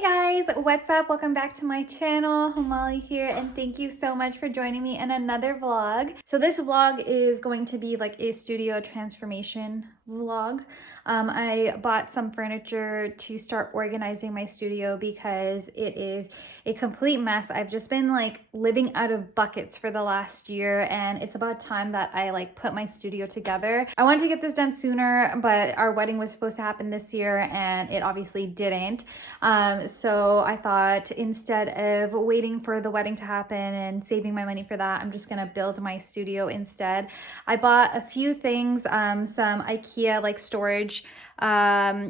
Hey guys, what's up? Welcome back to my channel. Homali here, and thank you so much for joining me in another vlog. So this vlog is going to be like a studio transformation vlog. I bought some furniture to start organizing my studio because it is a complete mess. I've just been like living out of buckets for the last year, and it's about time that I like put my studio together. I wanted to get this done sooner, but our wedding was supposed to happen this year and it obviously didn't. So I thought instead of waiting for the wedding to happen and saving my money for that, I'm just gonna build my studio instead. I bought a few things, some IKEA like storage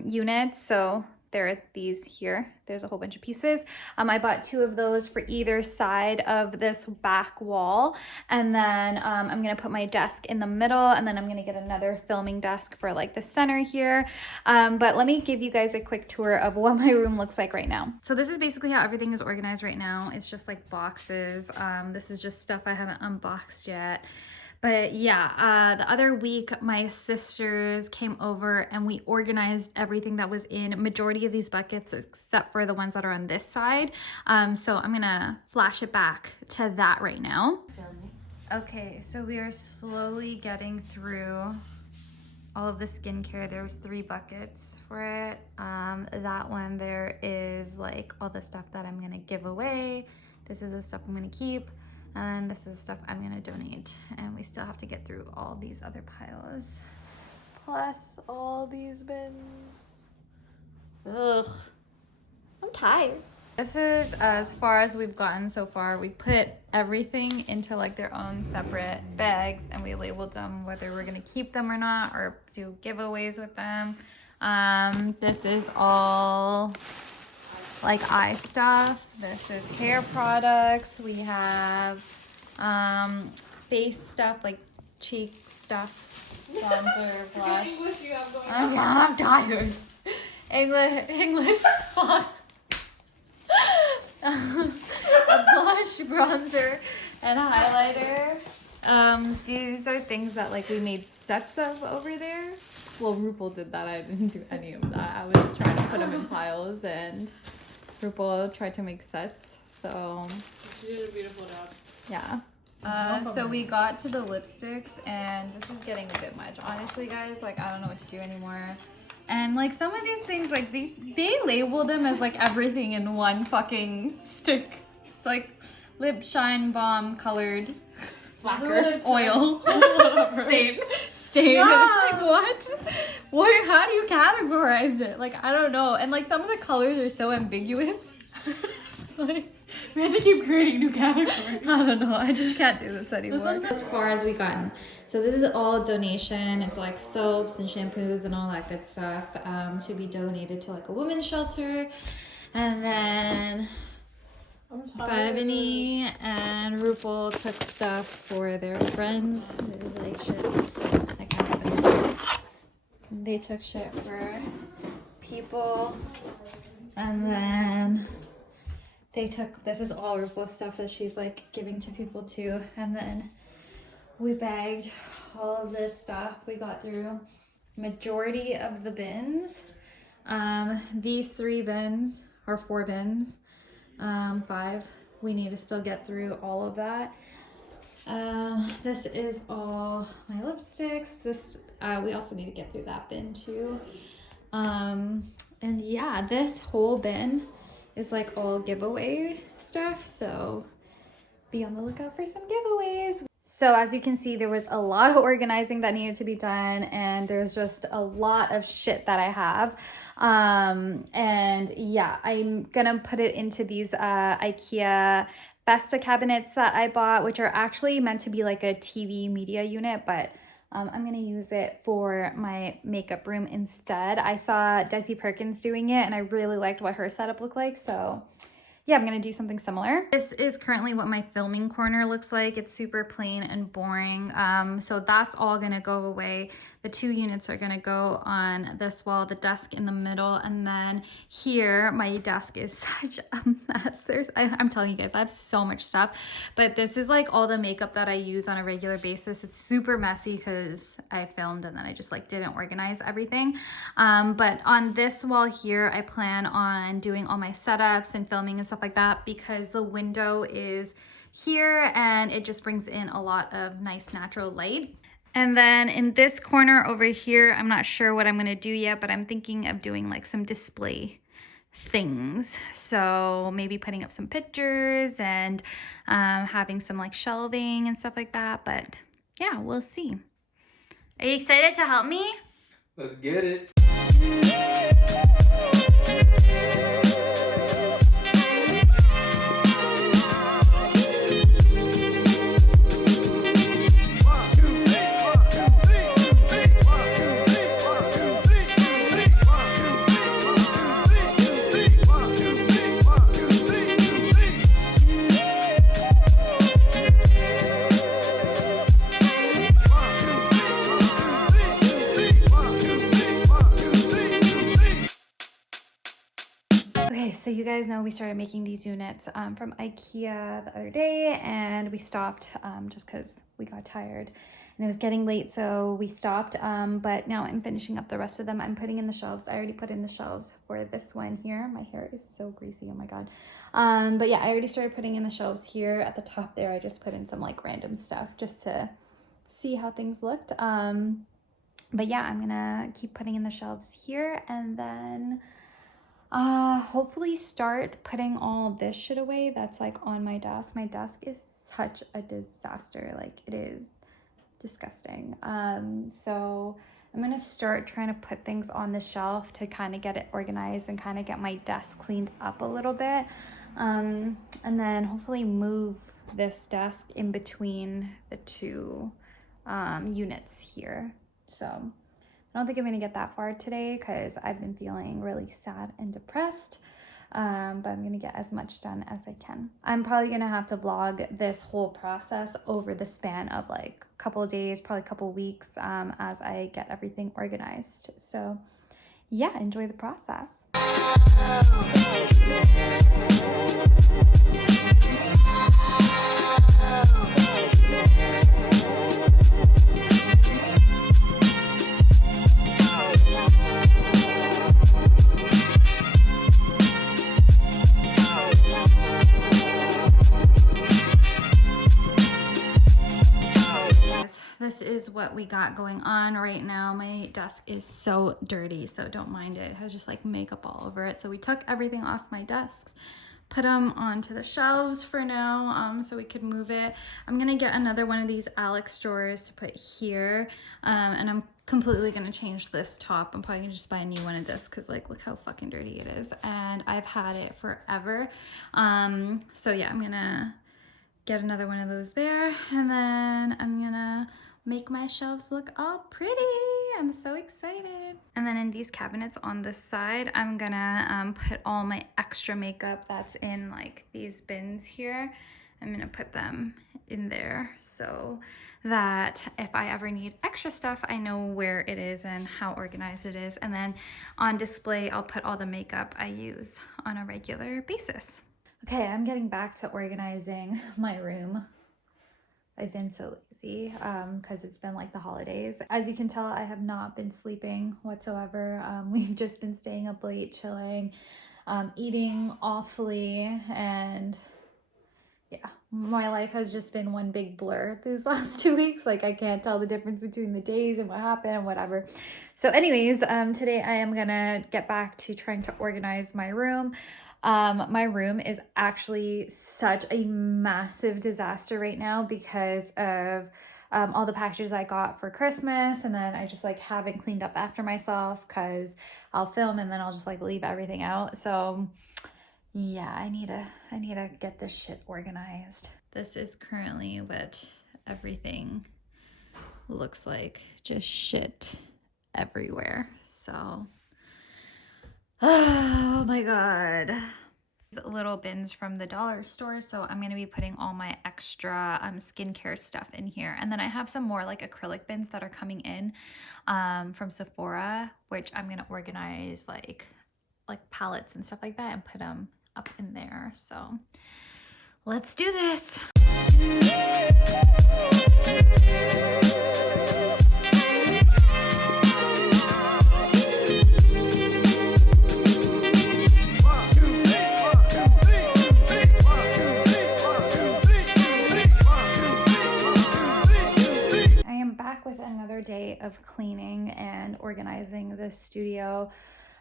units. So there are these here. There's a whole bunch of pieces. I bought 2 of those for either side of this back wall. And then I'm gonna put my desk in the middle, and then I'm gonna get another filming desk for like the center here. But let me give you guys a quick tour of what my room looks like right now. So this is basically how everything is organized right now. It's just like boxes. This is just stuff I haven't unboxed yet. But yeah, the other week my sisters came over and we organized everything that was in majority of these buckets except for the ones that are on this side. So I'm gonna flash it back to that right now. Okay, so we are slowly getting through all of the skincare. There was 3 buckets for it. That one there is like all the stuff that I'm gonna give away. This is the stuff I'm gonna keep. And this is stuff I'm gonna donate, and we still have to get through all these other piles, plus all these bins. Ugh, I'm tired. This is as far as we've gotten so far. We put everything into like their own separate bags, and we labeled them whether we're gonna keep them or not, or do giveaways with them. This is all like eye stuff. This is hair products. We have face stuff like cheek stuff, bronzer, blush. English you have going on. I'm tired. English. A blush, bronzer, and highlighter. These are things that like we made sets of over there. Well, RuPaul did that. I didn't do any of that. I was just trying to put them in piles, and RuPaul tried to make sets, so she did a beautiful job. Yeah. So we got to the lipsticks, and this is getting a bit much. Honestly, guys, like I don't know what to do anymore. And like some of these things, like they label them as like everything in one fucking stick. It's like lip shine bomb colored oil stain. Yeah. It's like what? How do you categorize it? Like I don't know. And like some of the colors are so ambiguous. Like we had to keep creating new categories. I don't know. I just can't do this anymore. As far as we gotten. So this is all donation. It's like soaps and shampoos and all that good stuff to be donated to like a women's shelter. And then Bethany and RuPaul took stuff for their friends. There's like shit. I can't put it. They took shit for people. And then they took, this is all RuPaul stuff that she's like giving to people too. And then we bagged all of this stuff. We got through majority of the bins. These 3 bins, or 4 bins, 5, we need to still get through all of that. This is all my lipsticks. This we also need to get through that bin too. And yeah, this whole bin is like all giveaway stuff, so be on the lookout for some giveaways. So as you can see, there was a lot of organizing that needed to be done, and there's just a lot of shit that I have. And yeah, I'm gonna put it into these IKEA Besta cabinets that I bought, which are actually meant to be like a TV media unit, but I'm gonna use it for my makeup room instead. I saw Desi Perkins doing it, and I really liked what her setup looked like, so yeah, I'm gonna do something similar. This is currently what my filming corner looks like. It's super plain and boring. So that's all gonna go away. The 2 units are gonna go on this wall, the desk in the middle, and then here, my desk is such a mess. I'm telling you guys, I have so much stuff, but this is like all the makeup that I use on a regular basis. It's super messy because I filmed and then I just like didn't organize everything. But on this wall here, I plan on doing all my setups and filming and stuff like that because the window is here and it just brings in a lot of nice natural light. And then in this corner over here, I'm not sure what I'm gonna do yet, but I'm thinking of doing like some display things. So maybe putting up some pictures and having some like shelving and stuff like that. But yeah, we'll see. Are you excited to help me? Let's get it. Okay, so you guys know we started making these units from IKEA the other day, and we stopped just because we got tired and it was getting late, so we stopped. But now I'm finishing up the rest of them. I'm putting in the shelves. I already put in the shelves for this one here. My hair is so greasy, oh my god. But yeah, I already started putting in the shelves here. At the top there, I just put in some like random stuff just to see how things looked. But yeah, I'm gonna keep putting in the shelves here, and then hopefully start putting all this shit away that's like on my desk. My desk is such a disaster, like it is disgusting. So I'm gonna start trying to put things on the shelf to kind of get it organized and kind of get my desk cleaned up a little bit, and then hopefully move this desk in between the 2 units here. So I don't think I'm gonna get that far today because I've been feeling really sad and depressed, but I'm gonna get as much done as I can. I'm probably gonna have to vlog this whole process over the span of like a couple of days, probably a couple of weeks, as I get everything organized. So yeah, enjoy the process. This is what we got going on right now. My desk is so dirty, so don't mind it. It has just like makeup all over it. So we took everything off my desks, put them onto the shelves for now, so we could move it. I'm gonna get another one of these Alex drawers to put here, and I'm completely gonna change this top. I'm probably gonna just buy a new one of this because like look how fucking dirty it is, and I've had it forever. So yeah, I'm gonna get another one of those there, and then I'm gonna make my shelves look all pretty. I'm so excited. And then in these cabinets on this side, I'm gonna put all my extra makeup that's in like these bins here. I'm gonna put them in there so that if I ever need extra stuff, I know where it is and how organized it is. And then on display, I'll put all the makeup I use on a regular basis. Okay, I'm getting back to organizing my room. I've been so lazy because it's been like the holidays. As you can tell, I have not been sleeping whatsoever. We've just been staying up late, chilling, eating awfully, and yeah, my life has just been one big blur these last 2 weeks. Like I can't tell the difference between the days and what happened and whatever. So anyways, today I am gonna get back to trying to organize my room. My room is actually such a massive disaster right now because of all the packages I got for Christmas, and then I just like haven't cleaned up after myself because I'll film and then I'll just like leave everything out. So yeah, I need to get this shit organized. This is currently what everything looks like, just shit everywhere. So oh my god. little bins from the dollar store, so I'm going to be putting all my extra skincare stuff in here. And then I have some more like acrylic bins that are coming in from Sephora, which I'm going to organize like palettes and stuff like that and put them up in there. So let's do this. Day of cleaning and organizing this studio.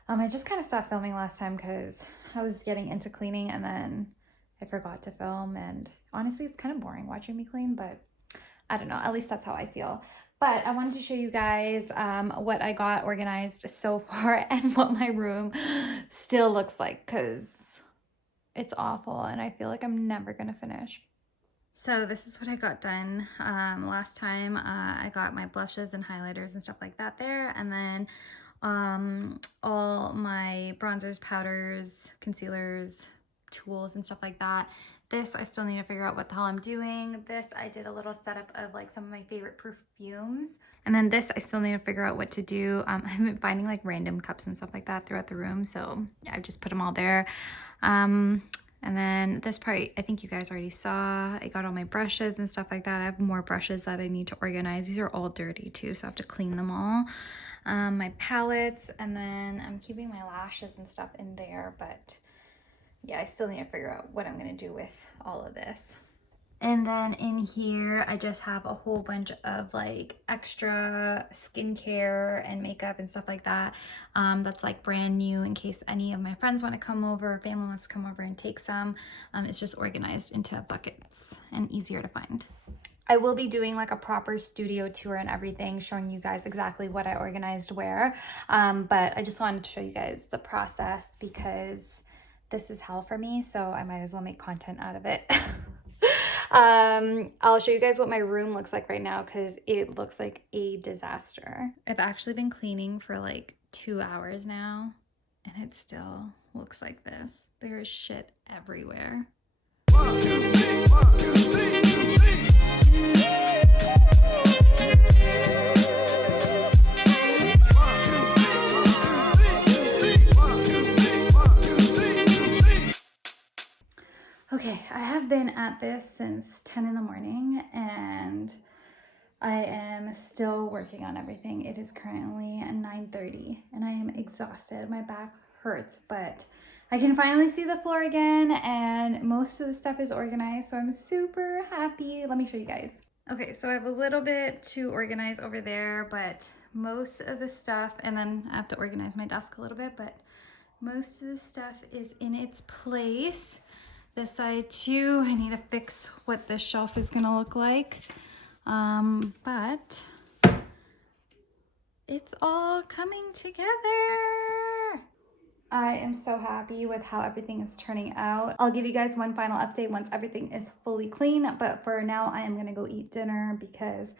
I just kind of stopped filming last time because I was getting into cleaning and then I forgot to film, and honestly it's kind of boring watching me clean, but I don't know, at least that's how I feel. But I wanted to show you guys what I got organized so far and what my room still looks like, because it's awful and I feel like I'm never gonna finish. So this is what I got done last time. I got my blushes and highlighters and stuff like that there. And then all my bronzers, powders, concealers, tools and stuff like that. This, I still need to figure out what the hell I'm doing. This, I did a little setup of like some of my favorite perfumes. And then this, I still need to figure out what to do. I've been finding like random cups and stuff like that throughout the room. So yeah, I just put them all there. And then this part, I think you guys already saw. I got all my brushes and stuff like that. I have more brushes that I need to organize. These are all dirty too, so I have to clean them all. My palettes, and then I'm keeping my lashes and stuff in there, but yeah, I still need to figure out what I'm gonna do with all of this. And then in here, I just have a whole bunch of like extra skincare and makeup and stuff like that. That's like brand new in case any of my friends want to come over, family wants to come over and take some. It's just organized into buckets and easier to find. I will be doing like a proper studio tour and everything, showing you guys exactly what I organized where. But I just wanted to show you guys the process because this is hell for me, so I might as well make content out of it. I'll show you guys what my room looks like right now because it looks like a disaster. I've actually been cleaning for like 2 hours now and it still looks like this. There is shit everywhere. Okay, I have been at this since 10 in the morning and I am still working on everything. It is currently 9:30 and I am exhausted. My back hurts, but I can finally see the floor again and most of the stuff is organized, so I'm super happy. Let me show you guys. Okay, so I have a little bit to organize over there, but most of the stuff, and then I have to organize my desk a little bit, but most of the stuff is in its place. This side too, I need to fix what this shelf is gonna look like. But it's all coming together. I am so happy with how everything is turning out. I'll give you guys one final update once everything is fully clean, but for now I am gonna go eat dinner because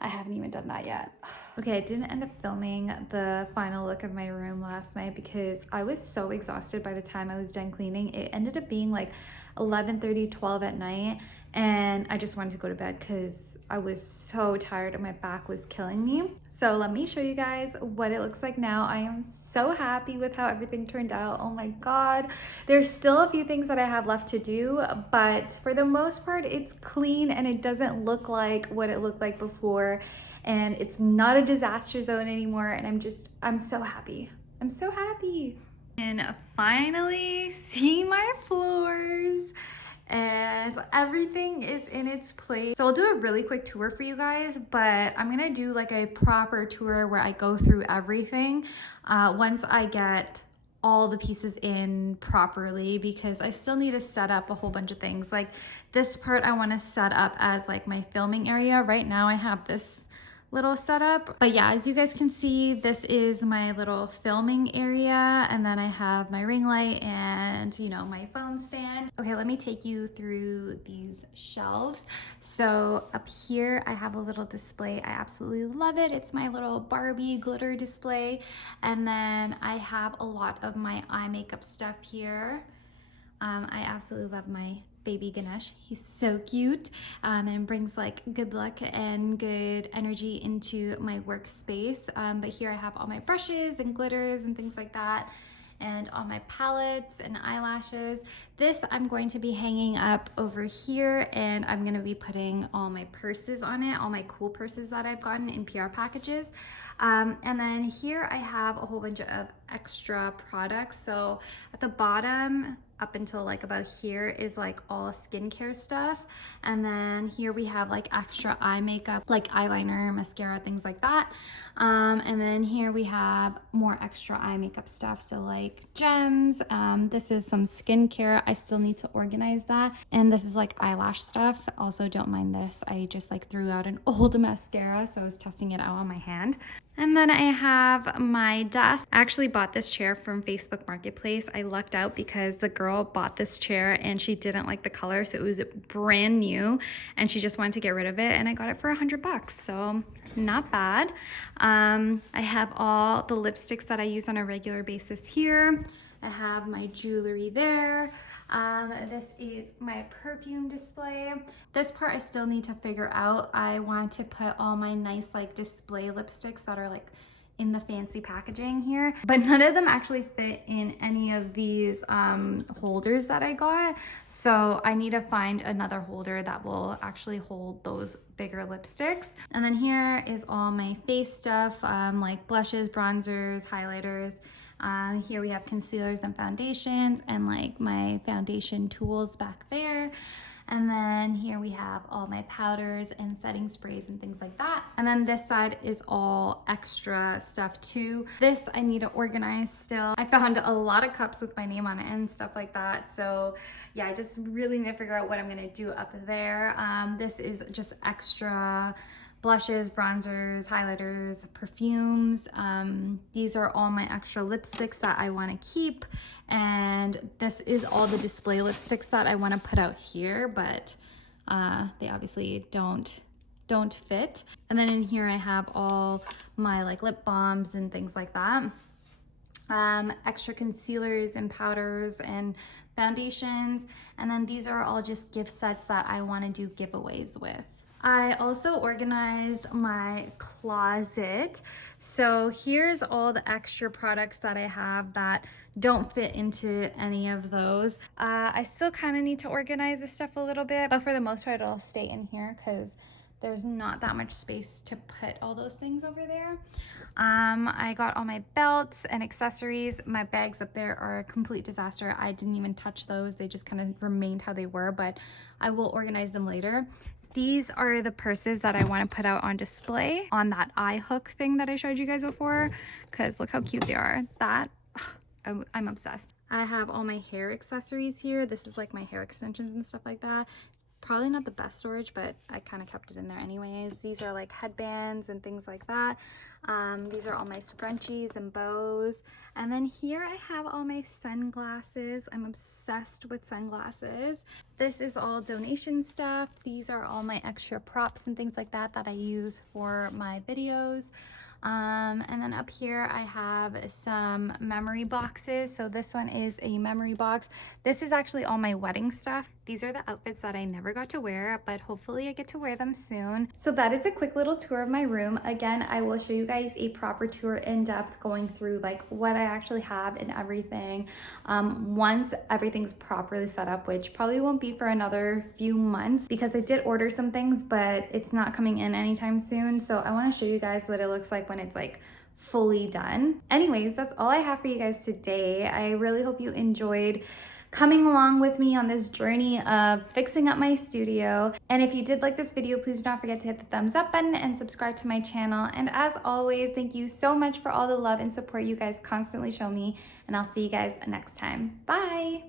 I haven't even done that yet. Okay, I didn't end up filming the final look of my room last night because I was so exhausted by the time I was done cleaning. It ended up being like 11:30, 12 at night, and I just wanted to go to bed because I was so tired and my back was killing me. So let me show you guys what it looks like now. I am so happy with how everything turned out. Oh my God. There's still a few things that I have left to do, but for the most part, it's clean and it doesn't look like what it looked like before. And it's not a disaster zone anymore. And I'm so happy. I'm so happy. And finally see my floors. And everything is in its place. So I'll do a really quick tour for you guys, but I'm gonna do like a proper tour where I go through everything once I get all the pieces in properly, because I still need to set up a whole bunch of things. Like this part I want to set up as like my filming area. Right now I have this little setup, but yeah, as you guys can see, this is my little filming area, and then I have my ring light and, you know, my phone stand. Okay, let me take you through these shelves. So up here I have a little display. I absolutely love it. It's my little Barbie glitter display, and then I have a lot of my eye makeup stuff here. I absolutely love my baby Ganesh. He's so cute and brings like good luck and good energy into my workspace. But here I have all my brushes and glitters and things like that, and all my palettes and eyelashes. This I'm going to be hanging up over here, and I'm gonna be putting all my purses on it, all my cool purses that I've gotten in PR packages. And then here I have a whole bunch of extra products. So at the bottom, up until like about here is like all skincare stuff. And then here we have like extra eye makeup, like eyeliner, mascara, things like that. And then here we have more extra eye makeup stuff. So like gems, this is some skincare. I still need to organize that. And this is like eyelash stuff. Also don't mind this. I just like threw out an old mascara, so I was testing it out on my hand. And then I have my desk. I actually bought this chair from Facebook Marketplace. I lucked out because the girl bought this chair and she didn't like the color, so it was brand new and she just wanted to get rid of it, and I got it for $100, so not bad. I have all the lipsticks that I use on a regular basis here. I have my jewelry there. This is my perfume display. This part I still need to figure out. I want to put all my nice like display lipsticks that are like in the fancy packaging here, but none of them actually fit in any of these holders that I got. So I need to find another holder that will actually hold those bigger lipsticks. And then here is all my face stuff, like blushes, bronzers, highlighters. Here we have concealers and foundations, and like my foundation tools back there. And then here we have all my powders and setting sprays and things like that. And then this side is all extra stuff too. This I need to organize still. I found a lot of cups with my name on it and stuff like that. So yeah, I just really need to figure out what I'm gonna do up there. This is just extra blushes, bronzers, highlighters, perfumes. These are all my extra lipsticks that I want to keep, and this is all the display lipsticks that I want to put out here, but they obviously don't fit. And then in here I have all my like lip balms and things like that. Extra concealers and powders and foundations, and then these are all just gift sets that I want to do giveaways with. I also organized my closet. So here's all the extra products that I have that don't fit into any of those. I still kind of need to organize this stuff a little bit, but for the most part it'll stay in here because there's not that much space to put all those things over there. I got all my belts and accessories. My bags up there are a complete disaster. I didn't even touch those. They just kind of remained how they were, but I will organize them later. These are the purses that I want to put out on display on that eye hook thing that I showed you guys before, because look how cute they are. That, I'm obsessed. I have all my hair accessories here. This is like my hair extensions and stuff like that. It's probably not the best storage, but I kind of kept it in there anyways. These are like headbands and things like that. These are all my scrunchies and bows. And then here I have all my sunglasses. I'm obsessed with sunglasses. This is all donation stuff. These are all my extra props and things like that that I use for my videos. And then up here I have some memory boxes. So this one is a memory box. This is actually all my wedding stuff. These are the outfits that I never got to wear, but hopefully I get to wear them soon. So that is a quick little tour of my room. Again, I will show you guys a proper tour in depth, going through like what I actually have and everything once everything's properly set up, which probably won't be for another few months because I did order some things, but it's not coming in anytime soon. So I want to show you guys what it looks like when it's like fully done. Anyways, that's all I have for you guys today. I really hope you enjoyed coming along with me on this journey of fixing up my studio. And if you did like this video, please do not forget to hit the thumbs up button and subscribe to my channel. And as always, thank you so much for all the love and support you guys constantly show me, and I'll see you guys next time. Bye.